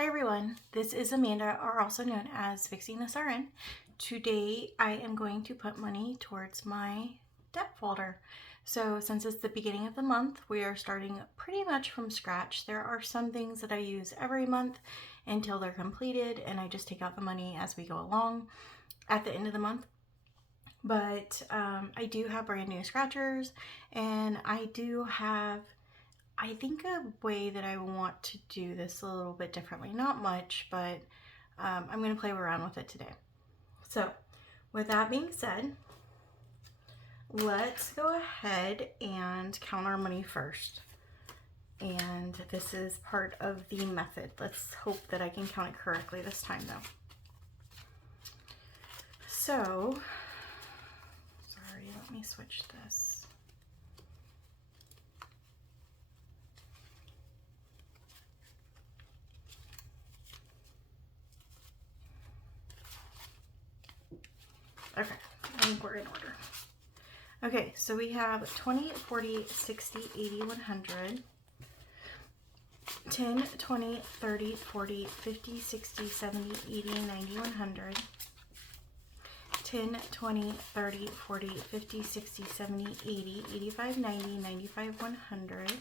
Hi everyone, this is Amanda, or also known as Fixing This RN. Today I am going to put money towards my debt folder. So since it's the beginning of the month, we are starting pretty much from scratch. There are some things that I use every month until they're completed, and I just take out the money as we go along at the end of the month. But I do have brand new scratchers, and I do have I think a way that I want to do this a little bit differently. Not much, but I'm going to play around with it today. So with that being said, let's go ahead and count our money first. And this is part of the method. Let's hope that I can count it correctly this time though. So, sorry, let me switch this. Okay, I think we're in order. Okay, so we have 20, 40, 60, 80, 100, 10, 20, 30, 40, 50, 60, 70, 80, 90, 100, 10, 20, 30, 40, 50, 60, 70, 80, 85, 90, 95, 100.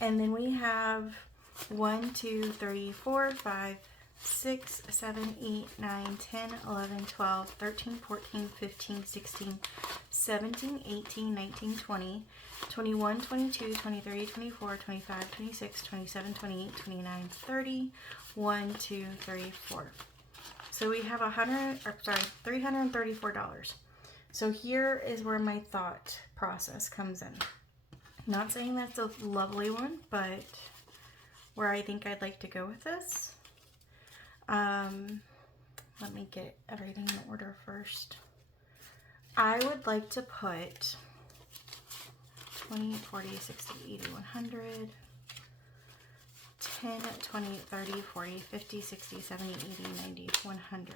And then we have 1, 2, 3, 4, 5, 6, 7, 8, 9, 10, 11, 12, 13, 14, 15, 16, 17, 18, 19, 20, 21, 22, 23, 24, 25, 26, 27, 28, 29, 30, 1, 2, 3, 4. So we have $334. So here is where my thought process comes in. Not saying that's a lovely one, but where I think I'd like to go with this. Let me get everything in order first. I would like to put 20, 40, 60, 80, 100, 10, 20, 30, 40, 50, 60, 70, 80, 90, 100.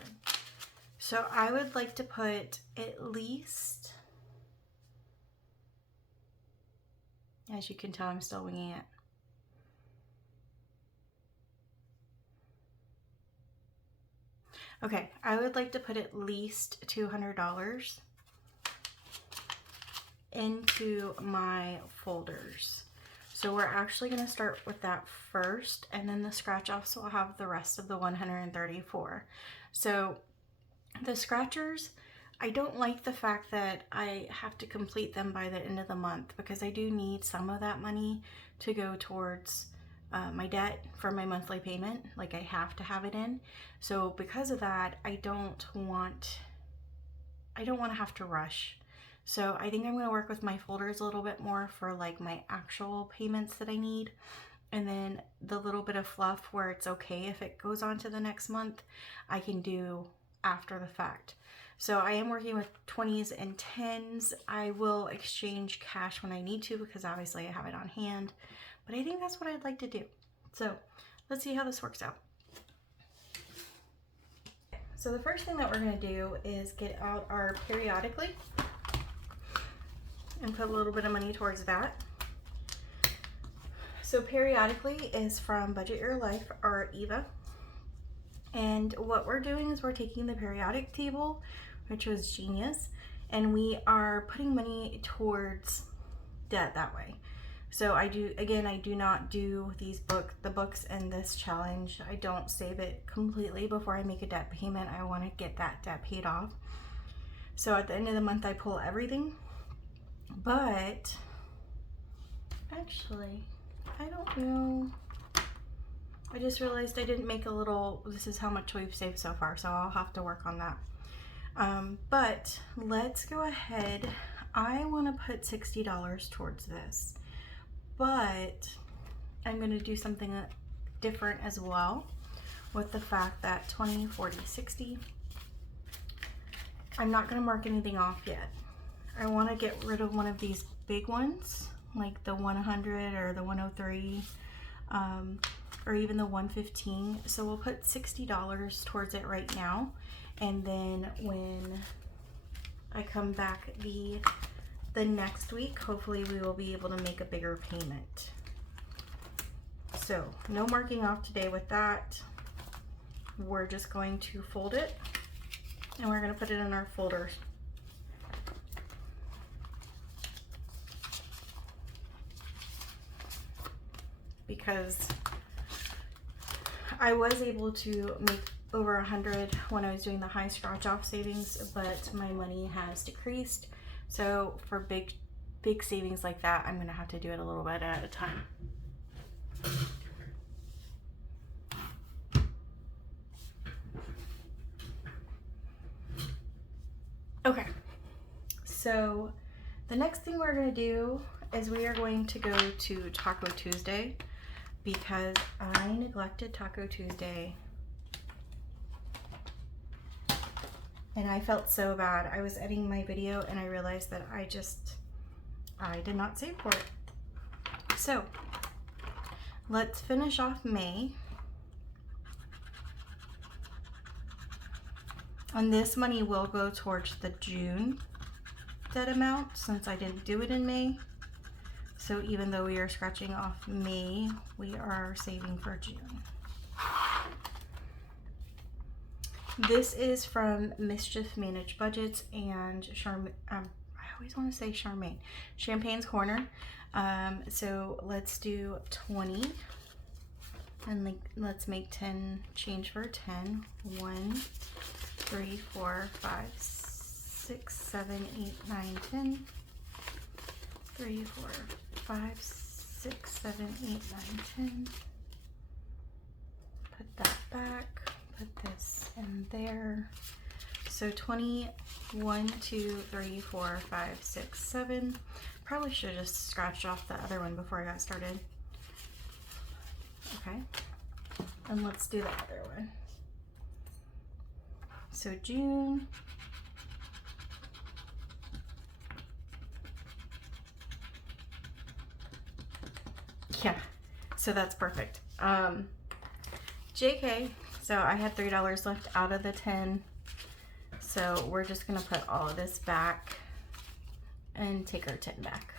So I would like to put at least, as you can tell, I'm still winging it. Okay, I would like to put at least $200 into my folders. So we're actually going to start with that first, and then the scratch offs will have the rest of the 134. So the scratchers, I don't like the fact that I have to complete them by the end of the month, because I do need some of that money to go towards my debt for my monthly payment. Like, I have to have it in. So because of that, I don't want to have to rush. So I think I'm going to work with my folders a little bit more for like my actual payments that I need, and then the little bit of fluff where it's okay if it goes on to the next month, I can do after the fact. So I am working with 20s and 10s. I will exchange cash when I need to, because obviously I have it on hand. But I think that's what I'd like to do. So let's see how this works out. So the first thing that we're going to do is get out our Periodically and put a little bit of money towards that. So Periodically is from Budget Your Life, or Eva. And what we're doing is we're taking the periodic table, which was genius, and we are putting money towards debt that way. So I do not do the books in this challenge. I don't save it completely before I make a debt payment. I want to get that debt paid off. So at the end of the month, I pull everything. But actually, I don't know. I just realized I didn't make a little, this is how much we've saved so far, so I'll have to work on that. But let's go ahead. I want to put $60 towards this. But I'm going to do something different as well, with the fact that 20, 40, 60, I'm not going to mark anything off yet. I want to get rid of one of these big ones, like the 100 or the 103, or even the 115. So we'll put $60 towards it right now, and then when I come back the next week, hopefully we will be able to make a bigger payment. So no marking off today with that. We're just going to fold it and we're going to put it in our folders. Because I was able to make over 100 when I was doing the high scratch off savings, but my money has decreased. So for big savings like that, I'm gonna have to do it a little bit at a time. Okay, so the next thing we're gonna do is we are going to go to Taco Tuesday, because I neglected Taco Tuesday and I felt so bad. I was editing my video and I realized that I did not save for it. So let's finish off May. And this money will go towards the June debt amount since I didn't do it in May. So even though we are scratching off May, we are saving for June. This is from Mischief Managed Budgets and I always want to say Charmaine. Champagne's Corner. So let's do 20. And let's make 10, change for 10. 1, 3, 4, 5, 6, 7, 8, 9, 10. 3, 4, 5, 6, 7, 8, 9, 10. Put that back, put this in there. So 20, 1, 2, 3, 4, 5, 6, 7. Probably should have just scratched off the other one before I got started. Okay, and let's do the other one. So June. Yeah, so that's perfect. JK, so I had $3 left out of the 10. So we're just gonna put all of this back and take our 10 back.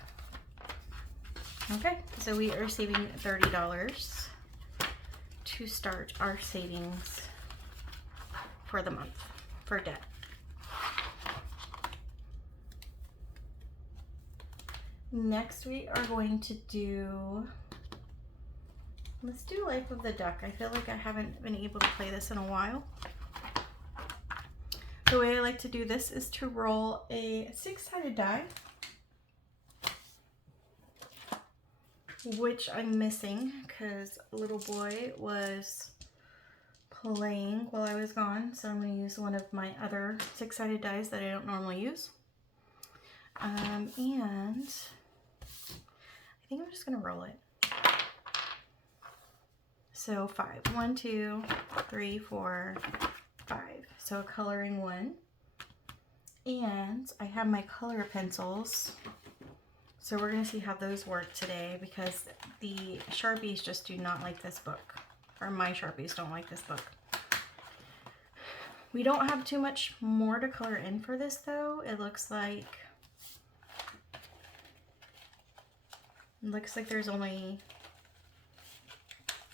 Okay, so we are saving $30 to start our savings for the month for debt. Next we are going to do, let's do Life of the Duck. I feel like I haven't been able to play this in a while. The way I like to do this is to roll a 6-sided die, which I'm missing because little boy was playing while I was gone. So I'm going to use one of my other 6-sided dies that I don't normally use. And I think I'm just going to roll it. So 5. 1, 2, 3, 4, 5. So coloring 1. And I have my color pencils. So we're going to see how those work today because the Sharpies just do not like this book. Or my Sharpies don't like this book. We don't have too much more to color in for this though. It looks like there's only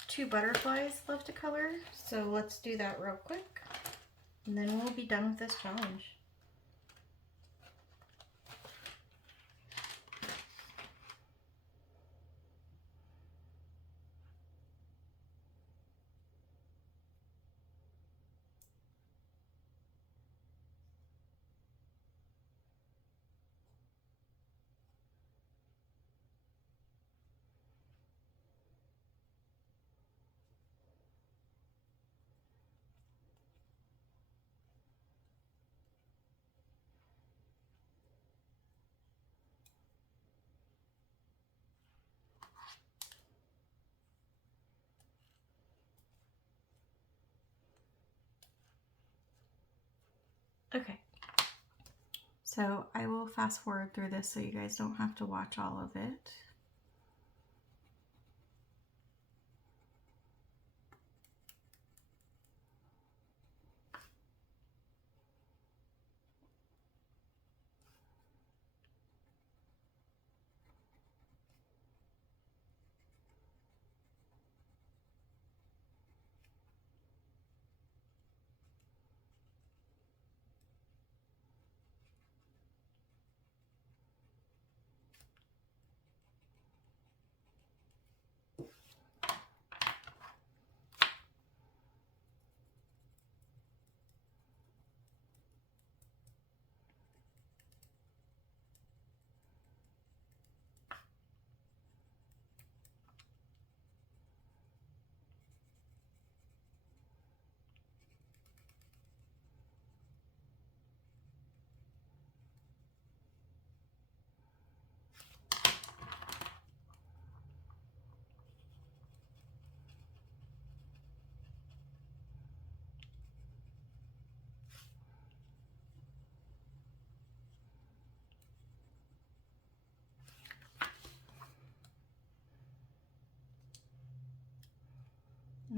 2 butterflies left to color. So let's do that real quick. And then we'll be done with this challenge. Okay, so I will fast forward through this so you guys don't have to watch all of it.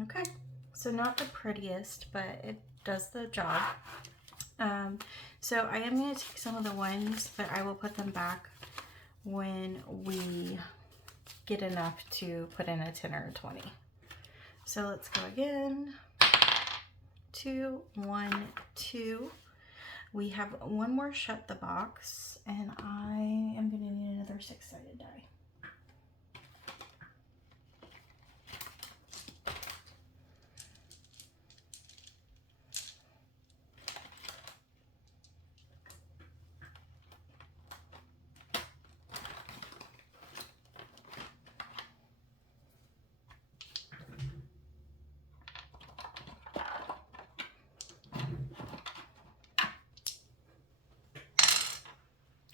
Okay, so not the prettiest, but it does the job. So I am going to take some of the ones, but I will put them back when we get enough to put in a 10 or a 20. So let's go again. 2, 1, 2. We have one more shut the box, and I am going to need another 6-sided die.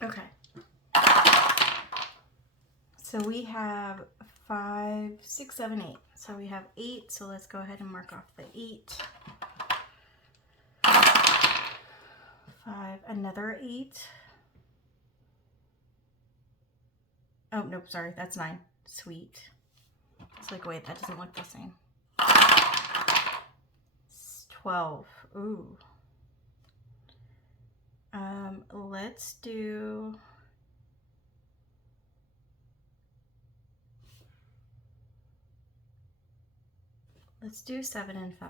Okay. So we have 5, 6, 7, 8. So we have 8. So let's go ahead and mark off the 8. 5, another 8. Oh, nope, sorry, that's 9. Sweet. It's like, wait, that doesn't look the same. 12. Ooh. Let's do... Let's do 7 and 5.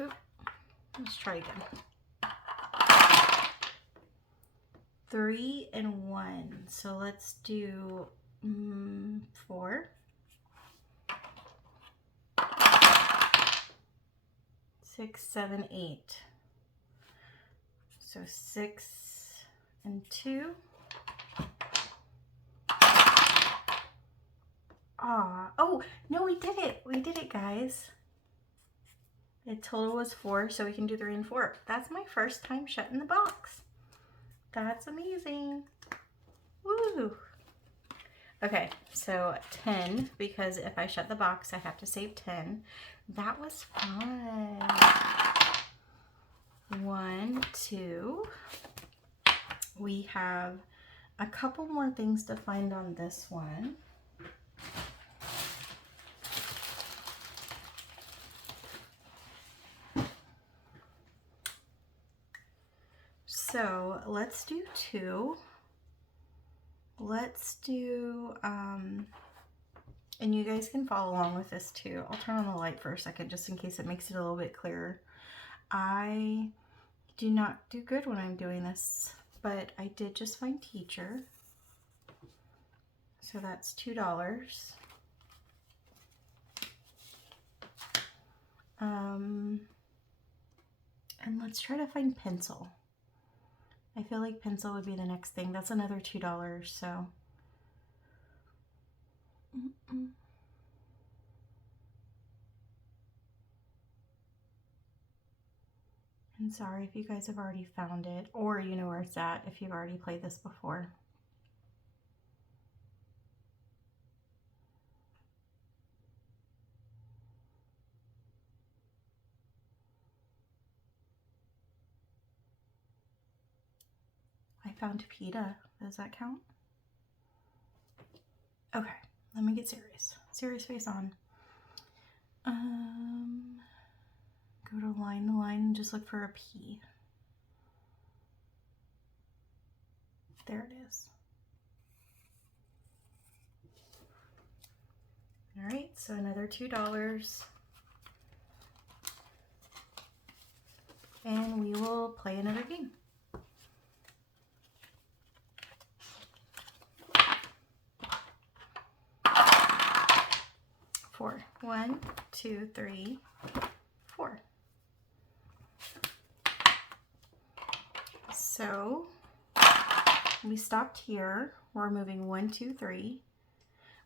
Oop. Let's try again. 3 and 1. So let's do 4. 6, 7, 8. So 6 and 2. Oh, no, we did it. We did it, guys. The total was 4, so we can do 3 and 4. That's my first time shutting the box. That's amazing. Woo! Okay, so 10, because if I shut the box, I have to save 10. That was fun. 1, 2. We have a couple more things to find on this one. So let's do 2. Let's do, and you guys can follow along with this too. I'll turn on the light for a second just in case it makes it a little bit clearer. I do not do good when I'm doing this, but I did just find teacher. So that's $2. And let's try to find pencil. I feel like pencil would be the next thing. That's another $2, so. And sorry if you guys have already found it, or you know where it's at if you've already played this before. I found PETA. Does that count? Okay, let me get serious. Serious face on. Go to line to line and just look for a P. There it is. All right, so another $2. And we will play another game. 1, 2, 3, 4. So we stopped here. We're moving 1, 2, 3.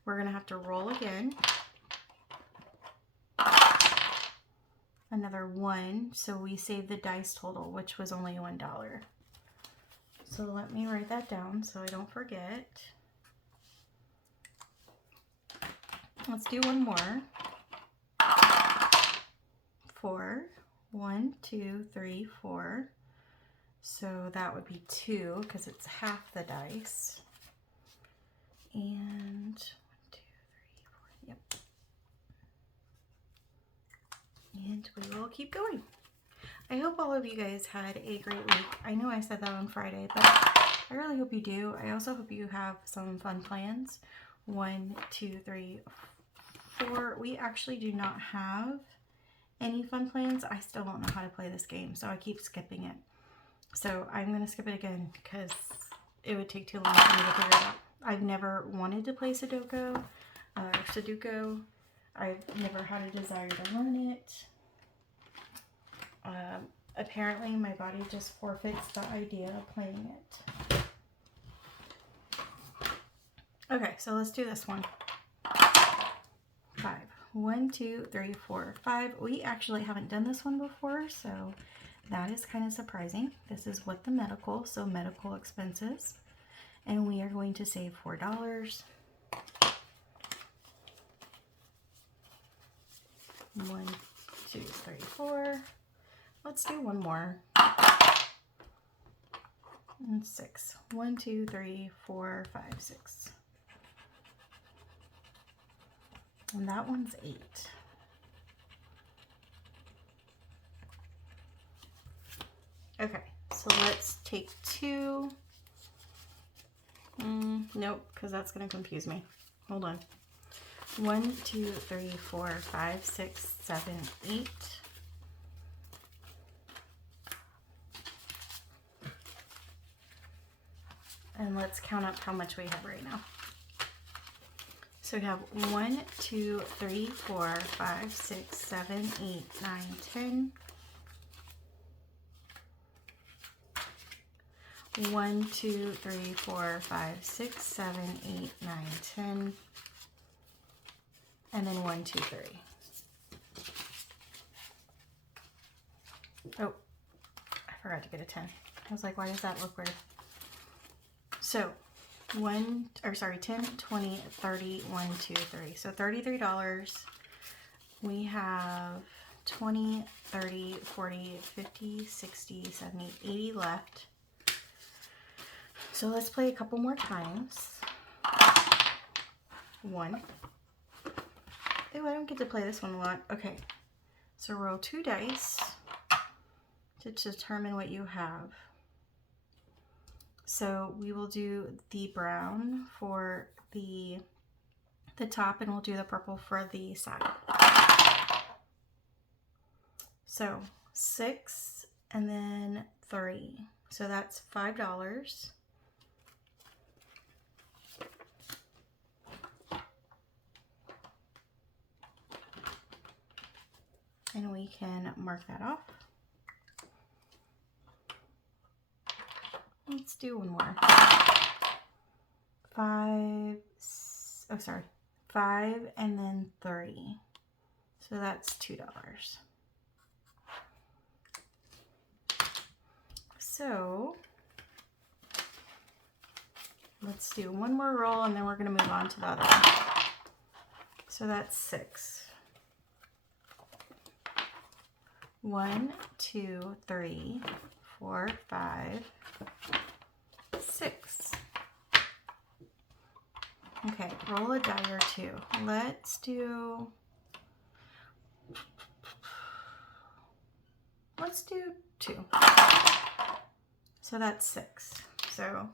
We're going to have to roll again. Another 1, so we saved the dice total, which was only $1. So let me write that down so I don't forget. Let's do one more. 4. 1, 2, 3, 4. So that would be 2 because it's half the dice. And 1, 2, 3, 4. Yep. And we will keep going. I hope all of you guys had a great week. I know I said that on Friday, but I really hope you do. I also hope you have some fun plans. 1, 2, 3, 4. We actually do not have any fun plans. I still don't know how to play this game, so I keep skipping it. So I'm going to skip it again because it would take too long for me to figure it out. I've never wanted to play Sudoku. I've never had a desire to learn it. Apparently my body just forfeits the idea of playing it. Okay, so let's do this one. 5. 1, 2, 3, 4, 5. We actually haven't done this one before, so that is kind of surprising. This is what the medical, so medical expenses. And we are going to save $4. 1, 2, 3, 4. Let's do one more. And 6. 1, 2, 3, 4, 5, 6. And that one's 8. Okay, so let's take 2. Nope, because that's going to confuse me. Hold on. 1, 2, 3, 4, 5, 6, 7, 8. And let's count up how much we have right now. So we have 1, 2, 3, 4, 5, 6, 7, 8, 9, 10. 1, 2, 3, 4, 5, 6, 7, 8, 9, 10. And then 1, 2, 3. Oh, I forgot to get a 10. I was like, why does that look weird? So 10, 20, 30, 1, 2, 3. So $33. We have 20, 30, 40, 50, 60, 70, 80 left. So let's play a couple more times. 1. Ooh, I don't get to play this one a lot. Okay, so roll 2 dice to determine what you have. So we will do the brown for the top, and we'll do the purple for the side. So 6 and then 3. So that's $5. And we can mark that off. Let's do one more. 5 and then 3. So that's $2. So let's do one more roll and then we're going to move on to the other one. So that's 6. 1, 2, 3, 4, 5, 6. Okay, roll a die or 2. Let's do 2. So that's 6. So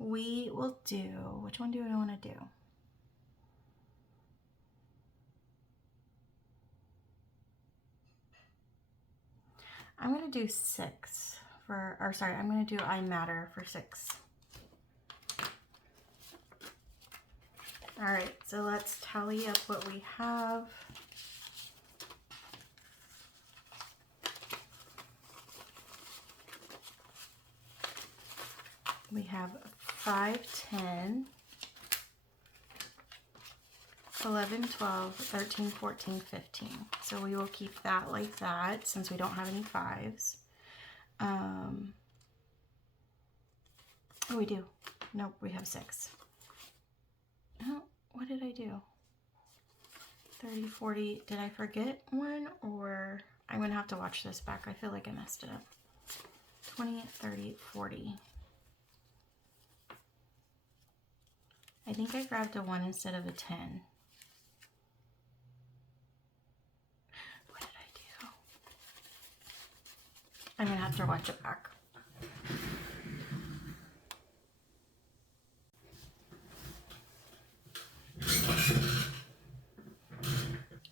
we will do, which one do I want to do? I'm going to do 6 for, or sorry, I'm going to do I Matter for 6. All right, so so let's tally up what we have. We have 5, 10, 11, 12, 13, 14, 15. So we will keep that like that since we don't have any 5s. Oh, we do. Nope, we have 6. Oh, what did I do? 30, 40. Did I forget one? Or I'm going to have to watch this back. I feel like I messed it up. 20, 30, 40. I think I grabbed a 1 instead of a 10. What did I do? I'm going to have to watch it back.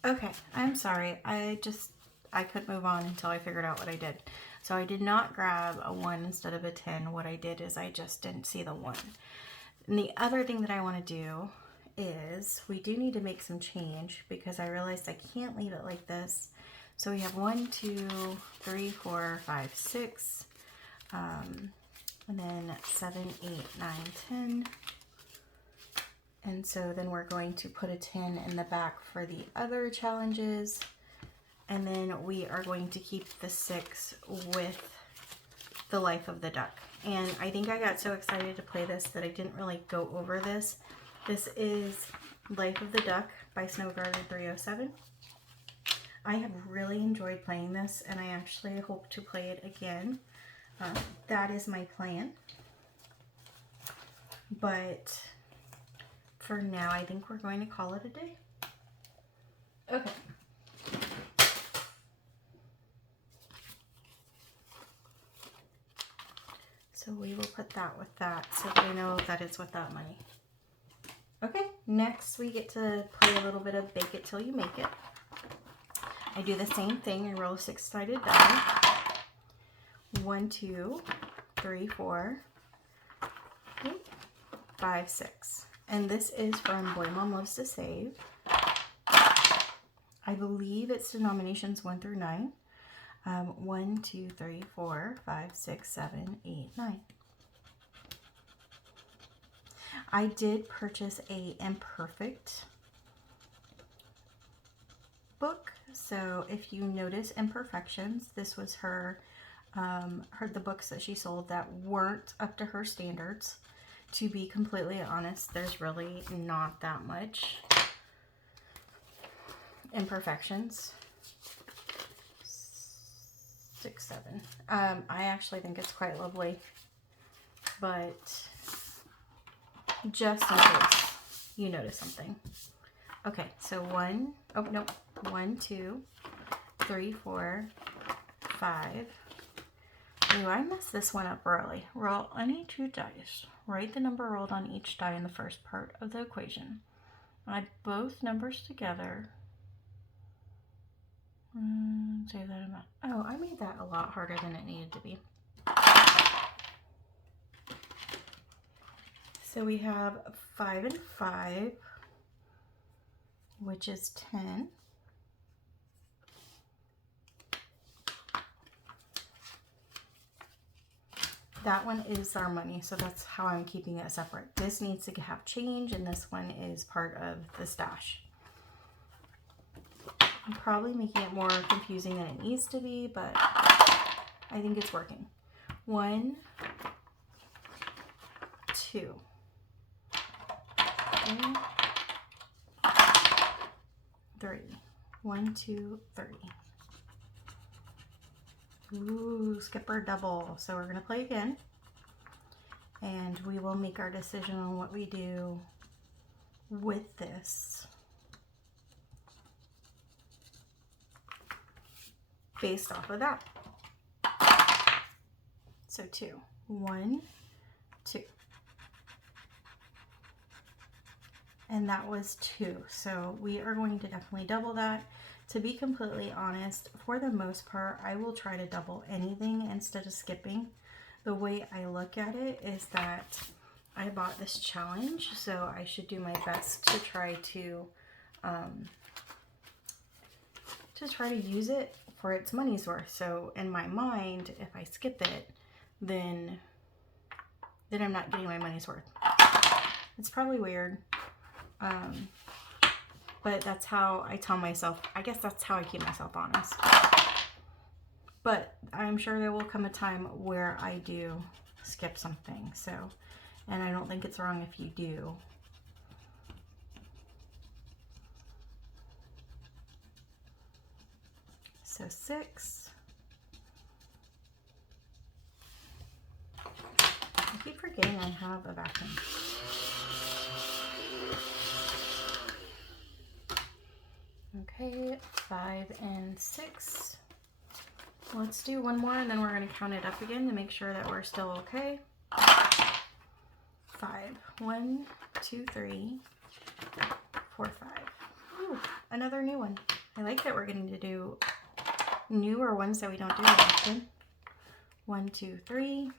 Okay, I'm sorry. I couldn't move on until I figured out what I did. So I did not grab a 1 instead of a 10. What I did is I just didn't see the 1. And the other thing that I want to do is we do need to make some change because I realized I can't leave it like this. So we have 1, 2, 3, 4, 5, 6, and then 7, 8, 9, 10. And so then we're going to put a 10 in the back for the other challenges. And then we are going to keep the 6 with the life of the duck. And I think I got so excited to play this that I didn't really go over this. This is Life of the Duck by Snow Garden 307. I have really enjoyed playing this, and I actually hope to play it again. That is my plan. But for now, I think we're going to call it a day. Okay. So we will put that with that so they know that it's with that money. Okay, next we get to play a little bit of Bake It Till You Make It. I do the same thing. I roll a 6-sided die. 1, 2, 3, 4, 5, 6. And this is from Boy Mom Loves to Save. I believe it's denominations 1 through 9. 1, 2, 3, 4, 5, 6, 7, 8, 9. I did purchase a imperfect book. So if you notice imperfections, this was the books that she sold that weren't up to her standards. To be completely honest, there's really not that much imperfections. 6, 7. I actually think it's quite lovely, but just in case you notice something. Okay, so 1, 2, 3, 4, 5. Ooh, I messed this one up early. Roll any 2 dice. Write the number rolled on each die in the first part of the equation. Add both numbers together. Save that amount. Oh, I made that a lot harder than it needed to be. So we have 5 and 5, which is 10. That one is our money, so that's how I'm keeping it separate. This needs to have change, and this one is part of the stash. I'm probably making it more confusing than it needs to be, but I think it's working. 1, 2. 3. 1, 2, 3. Ooh, skipper double. So we're going to play again. And we will make our decision on what we do with this based off of that. So 2. 1, 2. And that was 2. So we are going to definitely double that. To be completely honest, for the most part, I will try to double anything instead of skipping. The way I look at it is that I bought this challenge, so I should do my best to try to use it for its money's worth. So in my mind, if I skip it, then I'm not getting my money's worth. It's probably weird, but that's how I tell myself. I guess that's how I keep myself honest. But I'm sure there will come a time where I do skip something. So, and I don't think it's wrong if you do. So 6. I keep forgetting I have a vacuum. Okay, 5 and 6. Let's do one more and then we're going to count it up again to make sure that we're still okay. 5. 1, 2, 3, 4, 5. Ooh, another new one. I like that we're getting to do newer ones that we don't do often. 1, 2, 3.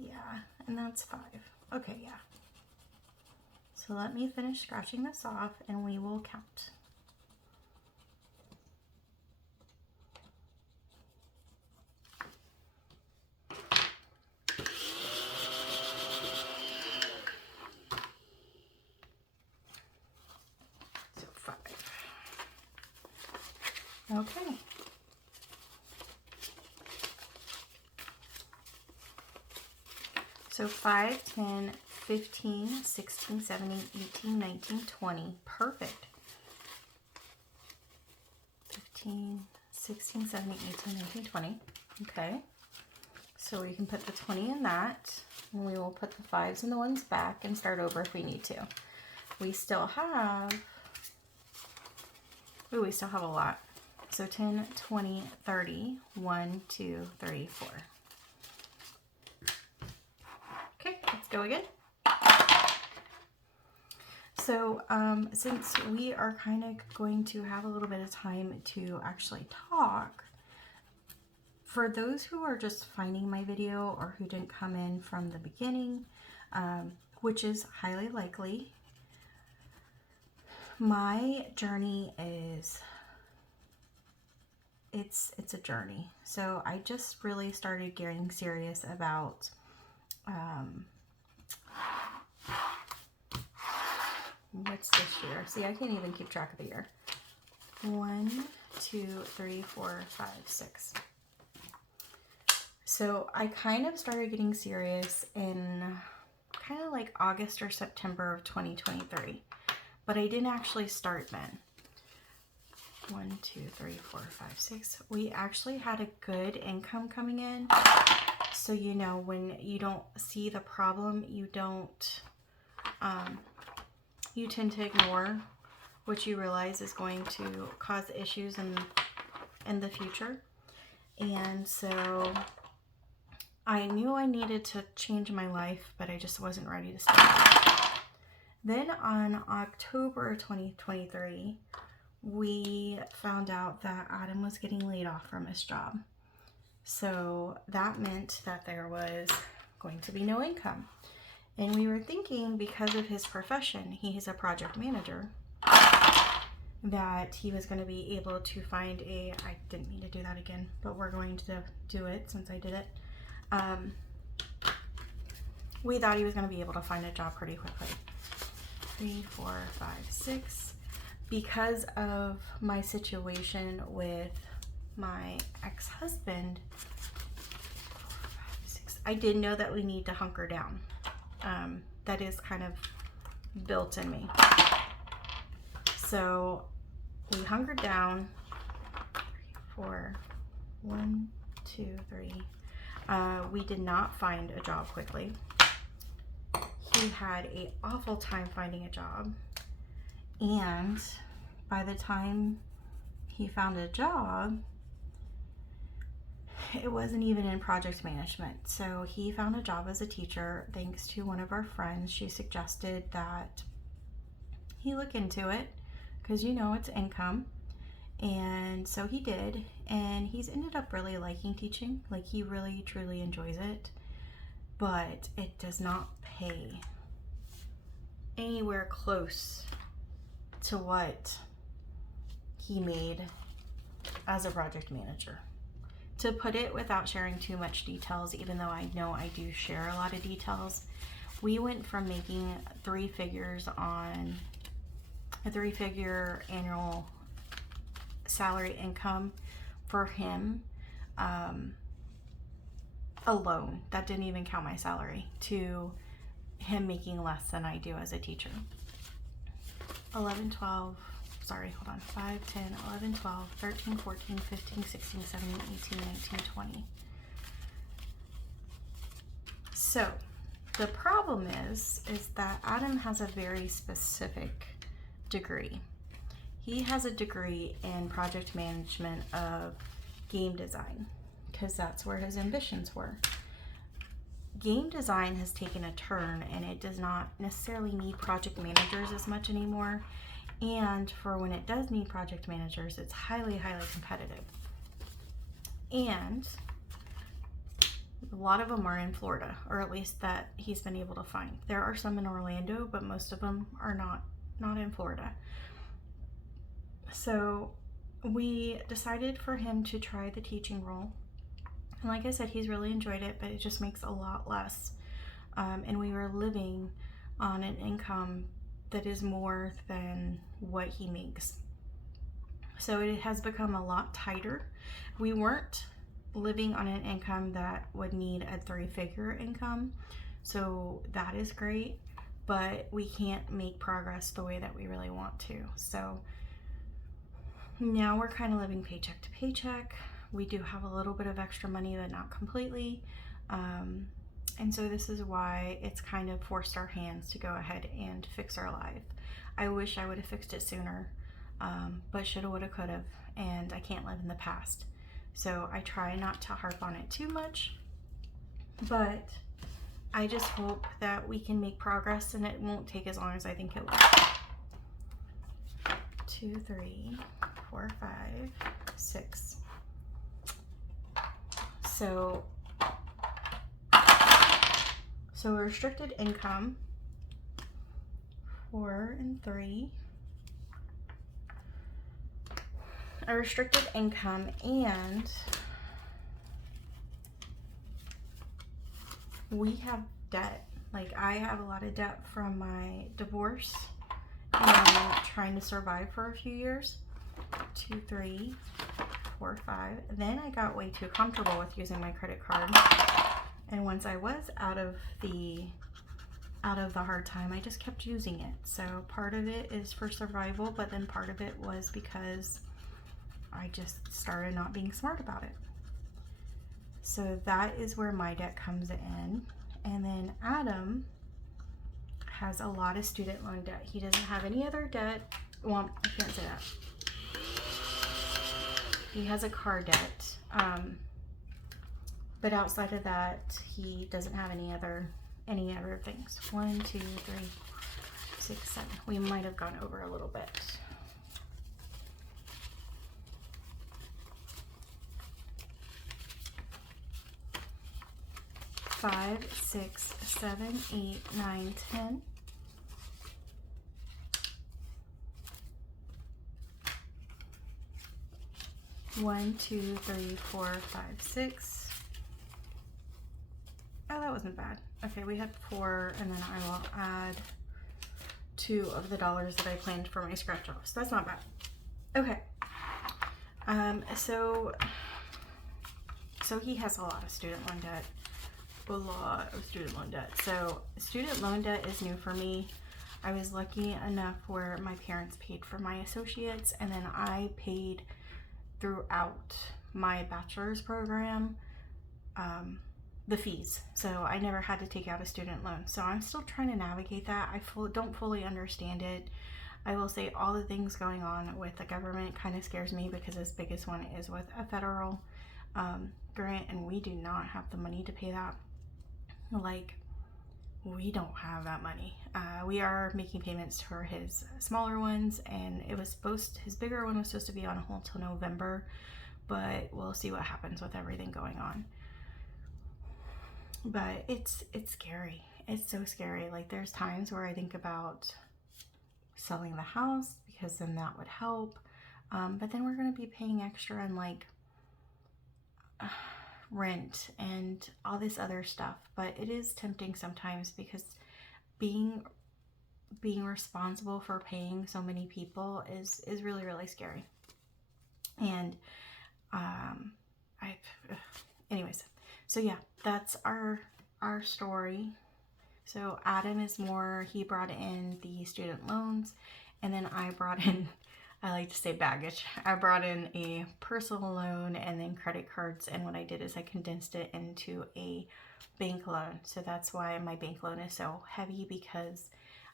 Yeah, and that's 5. Okay, yeah. So let me finish scratching this off and we will count. So 5. Okay. So 5, 10, 15, 16, 17, 18, 19, 20. Perfect. 15, 16, 17, 18, 19, 20. Okay. So we can put the 20 in that. And we will put the 5s and the 1s back and start over if we need to. We still have... Ooh, we still have a lot. So 10, 20, 30. 1, 2, 3, 4. Okay, let's go again. So since we are kind of going to have a little bit of time to actually talk, for those who are just finding my video or who didn't come in from the beginning, which is highly likely, my journey is, it's a journey. So I just really started getting serious about what's this year? See, I can't even keep track of the year. 1, 2, 3, 4, 5, 6. So I kind of started getting serious in kind of like August or September of 2023, but I didn't actually start then. 1, 2, 3, 4, 5, 6. We actually had a good income coming in. So, you know, when you don't see the problem, you don't, you tend to ignore what you realize is going to cause issues in the future. And so I knew I needed to change my life, but I just wasn't ready to start. Then on October 2023, we found out that Adam was getting laid off from his job. So that meant that there was going to be no income. And we were thinking, because of his profession, he's a project manager, that he was going to be able to find a, I didn't mean to do that again, but we're going to do it since I did it. We thought he was going to be able to find a job pretty quickly. 3, 4, 5, 6. Because of my situation with my ex-husband, 4, 5, 6, I did know that we need to hunker down. That is kind of built in me. So we hunkered down. 3, 4, 1, 2, 3. We did not find a job quickly. He had an awful time finding a job. And by the time he found a job, it wasn't even in project management. So he found a job as a teacher thanks to one of our friends. She suggested that he look into it because, you know, it's income. And so he did. and he's ended up really liking teaching. Like, he really truly enjoys it, but it does not pay anywhere close to what he made as a project manager. To put it without sharing too much details, even though I know I do share a lot of details, we went from making 3 figures on a 3-figure annual salary income for him alone, that didn't even count my salary, to him making less than I do as a teacher. 5, 10, 11, 12, 13, 14, 15, 16, 17, 18, 19, 20. So the problem is that Adam has a very specific degree. He has a degree in project management of game design, because that's where his ambitions were. Game design has taken a turn, and it does not necessarily need project managers as much anymore. And for when it does need project managers, it's highly, highly competitive. And a lot of them are in Florida, or at least that he's been able to find. There are some in Orlando, but most of them are not in Florida. So we decided for him to try the teaching role. And like I said, he's really enjoyed it, but it just makes a lot less. And we were living on an income that is more than what he makes. So it has become a lot tighter. We weren't living on an income that would need a 3-figure income, so that is great, but we can't make progress the way that we really want to. So now we're kind of living paycheck to paycheck. We do have a little bit of extra money, but not completely. And so this is why it's kind of forced our hands to go ahead and fix our life. I wish I would have fixed it sooner, but shoulda, woulda, coulda, and I can't live in the past. So I try not to harp on it too much, but I just hope that we can make progress, and it won't take as long as I think it will. 2, 3, 4, 5, 6. So restricted income, 4 and 3. A restricted income, and we have debt. Like, I have a lot of debt from my divorce and trying to survive for a few years. 2, 3, 4, 5. Then I got way too comfortable with using my credit card. And once I was out of the hard time, I just kept using it. So part of it is for survival, but then part of it was because I just started not being smart about it. So that is where my debt comes in. And then Adam has a lot of student loan debt. He doesn't have any other debt. Well, I can't say that. He has a car debt. But outside of that, he doesn't have any other things. 1, 2, 3, 6, 7. We might have gone over a little bit. 5, 6, 7, 8, 9, 10. 1, 2, 3, 4, 5, 6. Oh, that wasn't bad. Okay, we had 4, and then I will add 2 of the dollars that I planned for my scratch offs. That's not bad. Okay. So he has a lot of student loan debt. A lot of student loan debt. So student loan debt is new for me. I was lucky enough where my parents paid for my associates, and then I paid throughout my bachelor's program the fees. So I never had to take out a student loan. So I'm still trying to navigate that. I don't fully understand it. I will say all the things going on with the government kind of scares me, because this biggest one is with a federal grant, and we do not have the money to pay that. Like, we don't have that money. We are making payments for his smaller ones, and his bigger one was supposed to be on hold till November, but we'll see what happens with everything going on. But it's scary. It's so scary. Like, there's times where I think about selling the house because then that would help. But then we're going to be paying extra on like rent and all this other stuff. But it is tempting sometimes because being responsible for paying so many people is really, really scary. And anyways, so yeah, that's our story. So Adam is more, he brought in the student loans, and then I brought in, I like to say baggage. I brought in a personal loan and then credit cards, and what I did is I condensed it into a bank loan. So that's why my bank loan is so heavy, because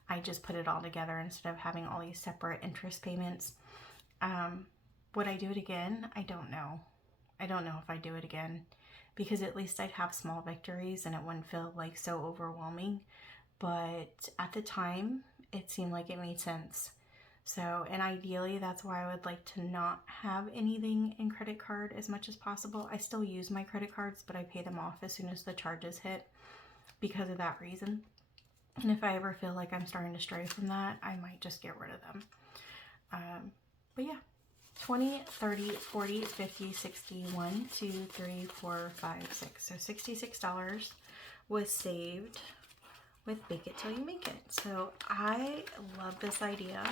I just put it all together instead of having all these separate interest payments. Would I do it again? I don't know. I don't know if I do it again, because at least I'd have small victories and it wouldn't feel like so overwhelming. But at the time, it seemed like it made sense. So, and ideally, that's why I would like to not have anything in credit card as much as possible. I still use my credit cards, but I pay them off as soon as the charges hit because of that reason. And if I ever feel like I'm starting to stray from that, I might just get rid of them. But yeah, 20, 30, 40, 50, 60, 1, 2, 3, 4, 5, 6. So $66 was saved with Bake It Till You Make It. So I love this idea.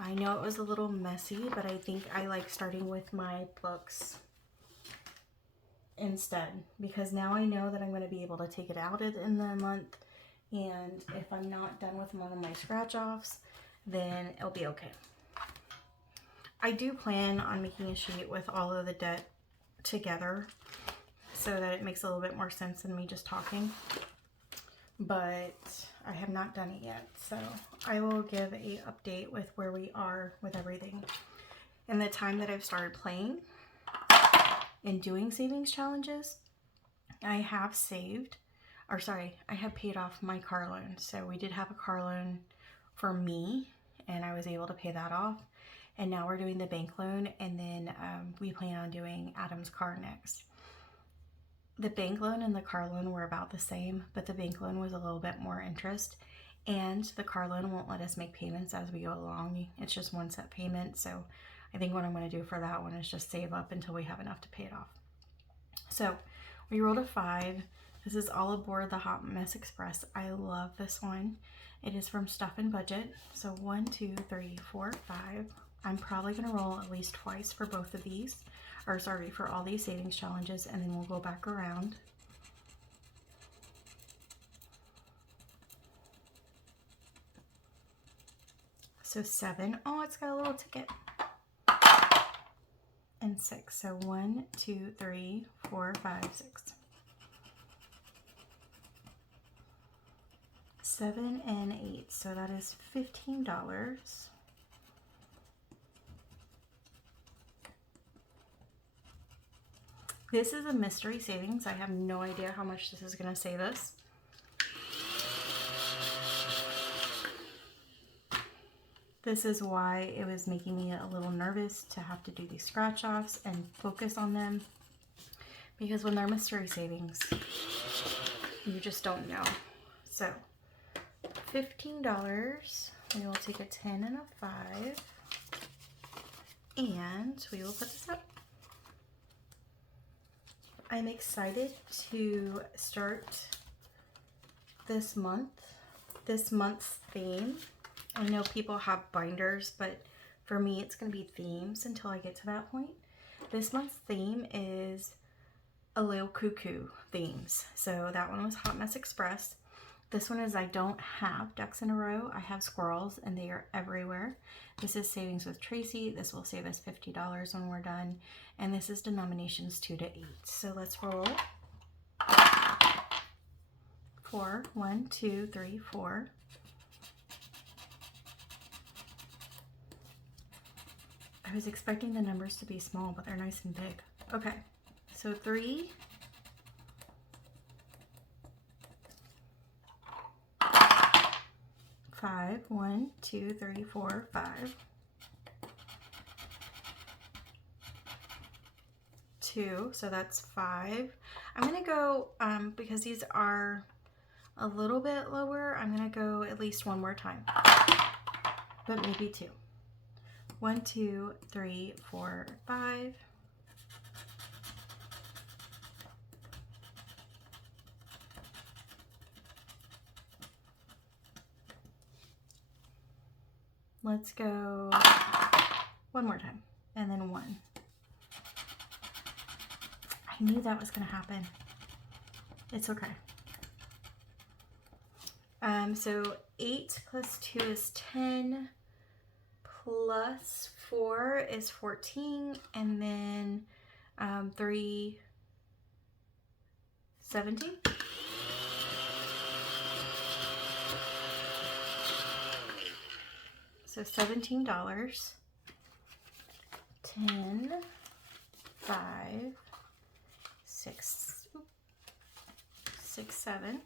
I know it was a little messy, but I think I like starting with my books instead, because now I know that I'm going to be able to take it out in the month, and if I'm not done with one of my scratch offs, then it'll be okay. I do plan on making a sheet with all of the debt together so that it makes a little bit more sense than me just talking, but I have not done it yet. So I will give a update with where we are with everything. In the time that I've started playing and doing savings challenges, I have I have paid off my car loan. So we did have a car loan for me, and I was able to pay that off. And now we're doing the bank loan, and then we plan on doing Adam's car next. The bank loan and the car loan were about the same, but the bank loan was a little bit more interest, and the car loan won't let us make payments as we go along. It's just one set payment. So I think what I'm going to do for that one is just save up until we have enough to pay it off. So we rolled a 5. This is all aboard the Hot Mess Express. I love this one. It is from Stuff and Budget. So 1, 2, 3, 4, 5. I'm probably going to roll at least twice for both of these, or sorry, for all these savings challenges, and then we'll go back around. So 7. Oh, it's got a little ticket. And 6. So 1, 2, 3, 4, 5, 6. 7 and 8. So that is $15. This is a mystery savings. I have no idea how much this is going to save us. This is why it was making me a little nervous to have to do these scratch offs and focus on them, because when they're mystery savings, you just don't know. So $15, we will take a 10 and a 5, and we will put this up. I'm excited to start this month's theme. I know people have binders, but for me it's going to be themes until I get to that point. This month's theme is a little cuckoo themes. So that one was Hot Mess Express. This one is I don't have ducks in a row. I have squirrels, and they are everywhere. This is Savings with Tracy. This will save us $50 when we're done. And this is denominations 2 to 8. So let's roll. 4, 1, 2, 3, 4. I was expecting the numbers to be small, but they're nice and big. Okay, so 3. 5, 1, 2, 3, 4, 5. 2, so that's 5. I'm gonna go, because these are a little bit lower, I'm gonna go at least one more time, but maybe 2. 1, 2, 3, 4, 5. Let's go one more time, and then 1. I knew that was gonna happen. It's okay. So 8 plus 2 is 10, plus 4 is 14, and then 3, 17. So $17. 10, 5, 6, 6, 7.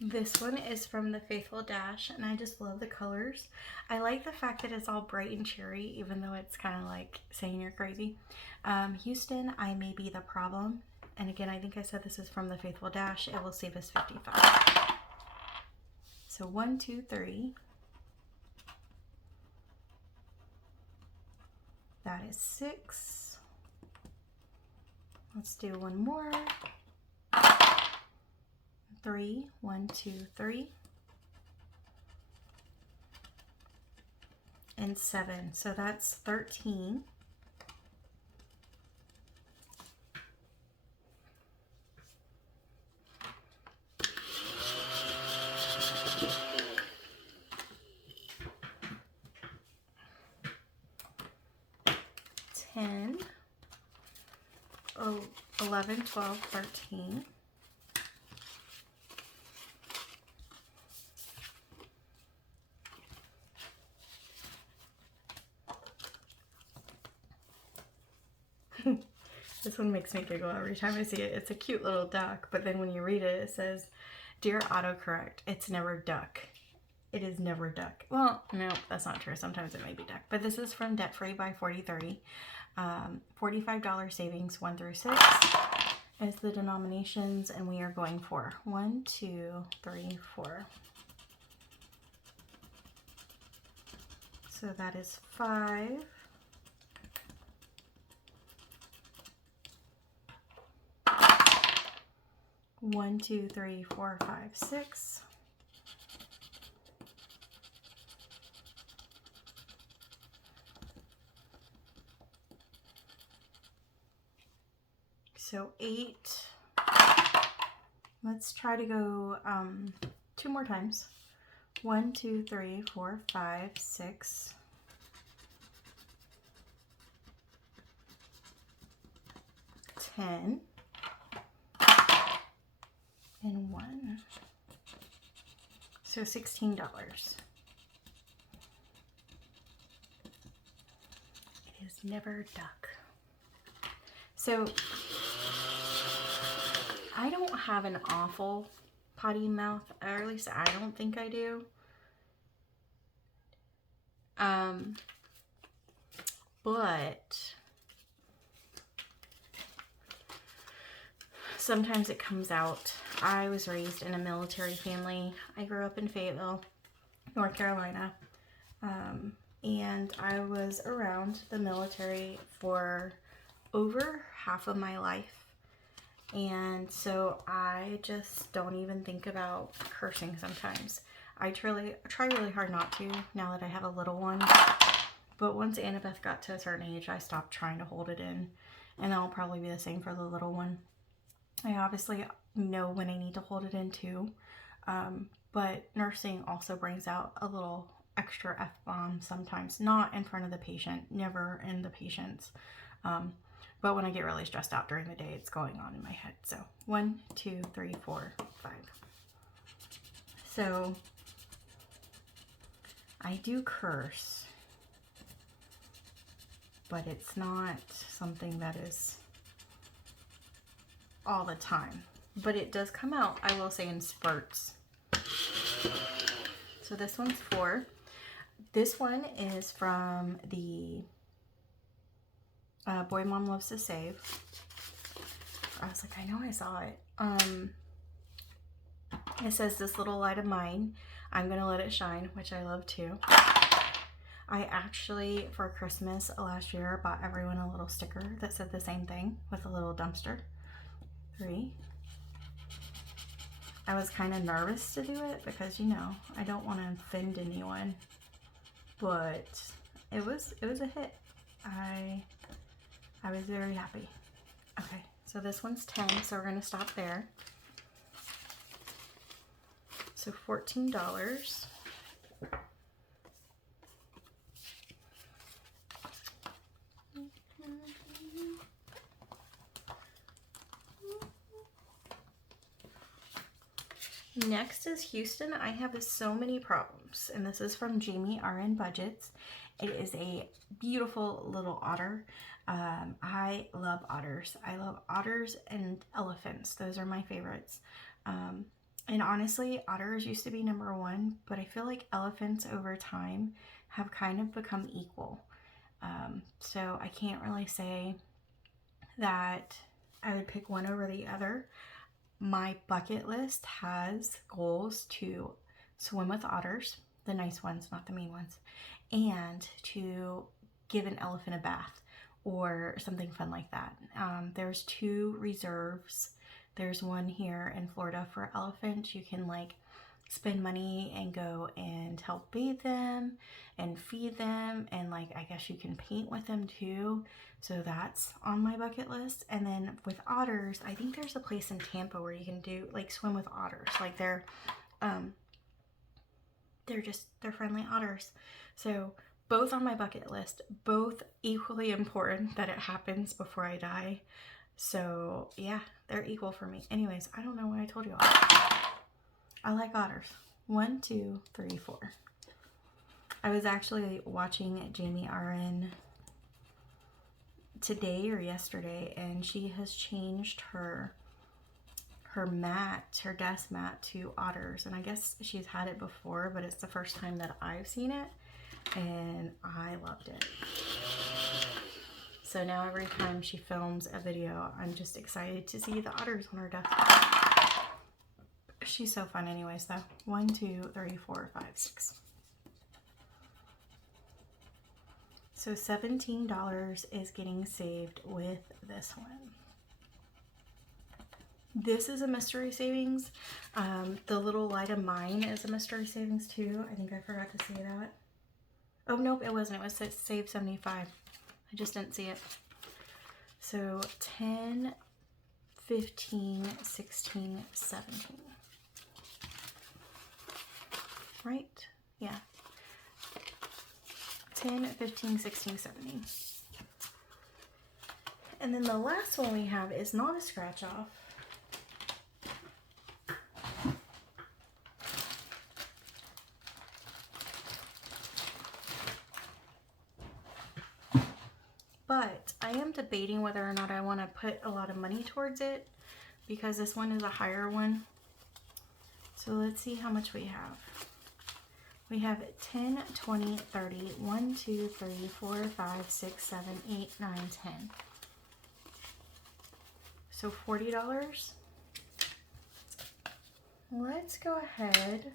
This one is from the Faithful Dash, and I just love the colors. I like the fact that it's all bright and cheery, even though it's kind of like saying you're crazy. Houston, I may be the problem. And again, I think I said this is from the Faithful Dash. It will save us 55. So 1, 2, 3. That is 6. Let's do one more. 3, 1, 2, 3. And 7. So that's 13. $10, 11, 12, 13. This one makes me giggle every time I see it. It's a cute little duck, but then when you read it, it says, "Dear autocorrect, it's never duck. It is never duck." Well, no, that's not true. Sometimes it may be duck. But this is from Debt Free by 4030. $45 savings 1 through 6 is the denominations, and we are going for 1, 2, 3, 4. So that is 5. 1, 2, 3, 4, 5, 6. So 8. Let's try to go 2 more times. 1, 2, 3, 4, 5, 6. 10. And 1. So $16. It is never duck. So I don't have an awful potty mouth, or at least I don't think I do. But sometimes it comes out. I was raised in a military family. I grew up in Fayetteville, North Carolina, and I was around the military for over half of my life. And so I just don't even think about cursing sometimes. I try really hard not to now that I have a little one. But once Annabeth got to a certain age, I stopped trying to hold it in. And that'll probably be the same for the little one. I obviously know when I need to hold it in too. But nursing also brings out a little extra F-bomb sometimes. Not in front of the patient, never in the patient's. But when I get really stressed out during the day, it's going on in my head. So 1, 2, 3, 4, 5. So I do curse, but it's not something that is all the time, but it does come out, I will say, in spurts. So this one's 4. This one is from the Boy Mom Loves to Save. I was like, I know I saw it. It says, "This little light of mine, I'm gonna let it shine," which I love too. I actually, for Christmas last year, bought everyone a little sticker that said the same thing with a little dumpster. 3. I was kind of nervous to do it because, you know, I don't want to offend anyone, but it was a hit. I was very happy. Okay, so this one's 10, so we're gonna stop there. So $14. Next is Houston. I have so many problems, and this is from Jamie RN Budgets. It is a beautiful little otter. I love otters. I love otters and elephants. Those are my favorites. And honestly, otters used to be #1, but I feel like elephants over time have kind of become equal. So I can't really say that I would pick one over the other. My bucket list has goals to swim with otters, the nice ones, not the mean ones, and to give an elephant a bath or something fun like that. There's 2 reserves. There's one here in Florida for elephants. You can like spend money and go and help bathe them and feed them, and like I guess you can paint with them too. So that's on my bucket list. And then with otters, I think there's a place in Tampa where you can do like swim with otters. Like they're friendly otters. So both on my bucket list, both equally important that it happens before I die. So yeah, they're equal for me. Anyways, I don't know what I told you all. I like otters. 1, 2, 3, 4. I was actually watching Jamie RN today or yesterday, and she has changed her mat, her desk mat, to otters. And I guess she's had it before, but it's the first time that I've seen it, and I loved it. So now every time she films a video, I'm just excited to see the otters on her desk. She's so fun anyways though. 1, 2, 3, 4, 5, 6. So $17 is getting saved with this one. This is a mystery savings. The little light of mine is a mystery savings too. I think I forgot to say that. Oh, nope, it wasn't. It was save 75. I just didn't see it. So 10, 15, 16, 17. Right? Yeah. 10, 15, 16, 17. And then the last one we have is not a scratch off. But I am debating whether or not I want to put a lot of money towards it because this one is a higher one. So let's see how much we have. We have 10, 20, 30, 1, 2, 3, 4, 5, 6, 7, 8, 9, 10. So $40. Let's go ahead.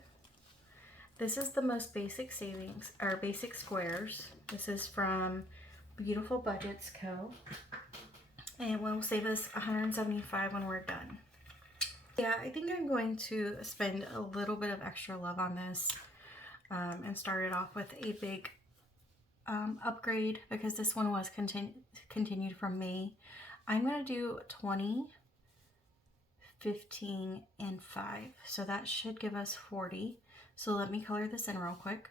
This is the most basic savings, or basic squares. This is from Beautiful Budgets Co. And it will save us $175 when we're done. Yeah, I think I'm going to spend a little bit of extra love on this and start it off with a big upgrade because this one was continued from May. I'm going to do 20, 15, and 5. So that should give us 40. So let me color this in real quick.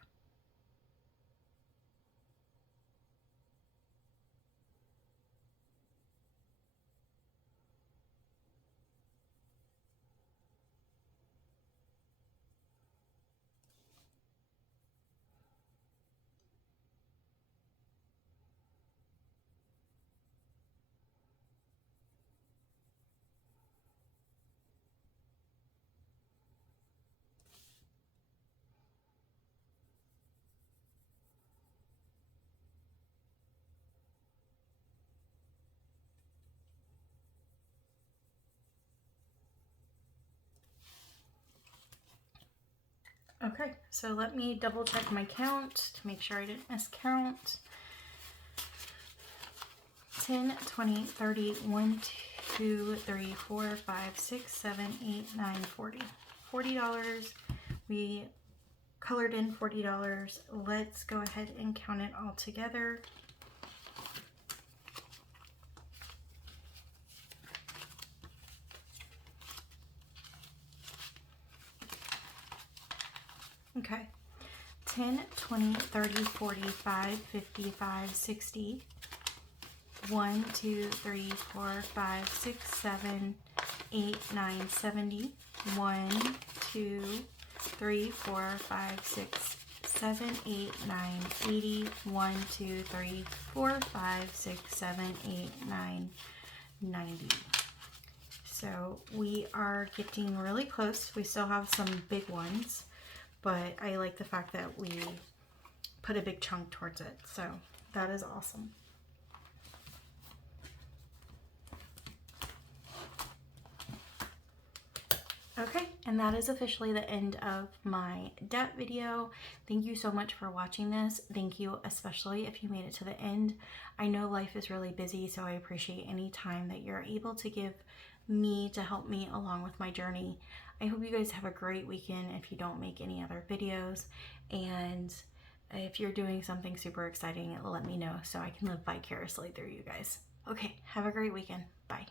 Okay, so let me double check my count to make sure I didn't miscount. 10, 20, 30, 1, 2, 3, 4, 5, 6, 7, 8, 9, 40. $40. We colored in $40. Let's go ahead and count it all together. Okay. 10, 20, 30, 45, 55, 60. 1, 2, 3, 4, 5, 6, 7, 8, 9, 70. 1, 2, 3, 4, 5, 6, 7, 8, 9, 80. 1, 2, 3, 4, 5, 6, 7, 8, 9, 90. So we are getting really close. We still have some big ones, but I like the fact that we put a big chunk towards it. So that is awesome. Okay, and that is officially the end of my debt video. Thank you so much for watching this. Thank you especially if you made it to the end. I know life is really busy, so I appreciate any time that you're able to give me to help me along with my journey. I hope you guys have a great weekend if you don't make any other videos, and if you're doing something super exciting, let me know so I can live vicariously through you guys. Okay, have a great weekend. Bye.